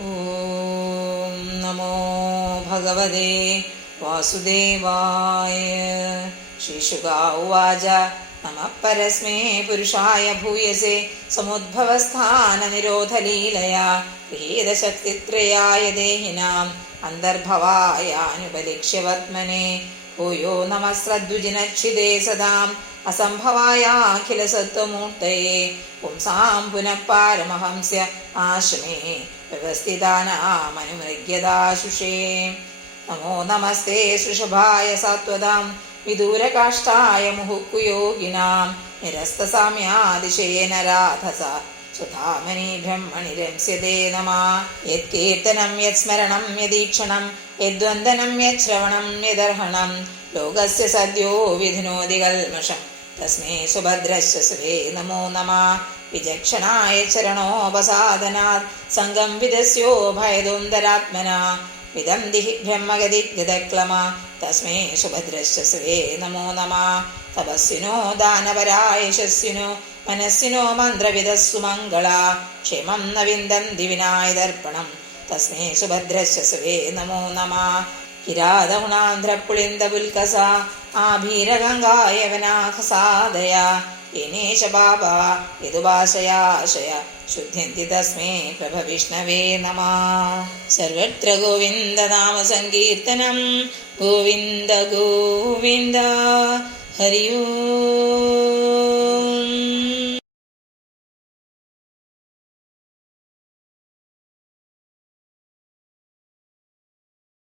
ഓം നമോ ഭഗവതേ വാസുദേവായ. ശ്രീശുക ഉവാച നമഃ പരസ്മൈ പുരുഷായ ഭൂയസേ സമുദ്ഭവസ്ഥാനനിരോധലീലയാ ഗൃഹീതശക്തിത്രയായ ദേഹിനാം അന്തർഭവായാനുപലിക്ഷ്യ വർത്മനെ. ഭൂയോ നമസ്രദ്വിജിനക്ഷിതേ സദാം അസംഭവായാഖിലസത്വമൂർത്തയേ. പുംസാം പുനഃ പാരമഹംസ്യ ആശ്രമേ വ്യവസ്ഥിതാനാമനുമൃഗ്യദാശുഷേ. നമോ നമസ്തേ സൃഷഭായ സാത്വതാം വിദൂരകാഷ്ഠായ മുഹുക്കുയോഗിനാം നിരസ്തസാമ്യാതിശയേന രാധസ സുധാമനി ബ്രഹ്മണി രംസ്യതേ നമഃ. യത്കീർത്തനം യത്സ്മരണം യദീക്ഷണം യദ്വന്ദനം യശ്രവണം യദർഹണം ലോകസ്യ സദ്യോ വിധിനോതി കൽമഷം തസ്മൈ സുഭദ്രസ്യ സുരേ നമോ നമഃ. വിചക്ഷണായ ചരണോപസാദനാത് സംഗം വിദസ്യോ ഭയദോന്തരാത്മനാ വിദന്തി ബ്രഹ്മഗതിഗതക്ലമ തസ്മൈ സുഭദ്രസ്യ സുരേ നമോ നമഃ. തപസ്സിനോ ദാനവരായ യശസ്സിനോ മനസ്സിനോ മന്ത്രവിദസ്സു മംഗള ക്ഷേമം ന വിന്ദന്തി വിനായദർപ്പണം തസ്മൈ സുഭദ്രസ്യ സുരേ നമോ നമഃ. കിരാതഗുണാന്ധ്രപുളിന്ദപുൽക്കസ ആഭീരഗംഗായവനാഖസാദയ യേനേശ ബാബാ യദുഭാഷയാശയ ശുദ്ധ്യന്തി തസ്മൈ പ്രഭവിഷ്ണവേ നമഃ. സർവത്ര ഗോവിന്ദനാമ സങ്കീർത്തനം ഗോവിന്ദ ഗോവിന്ദ. ഹരി ഓം.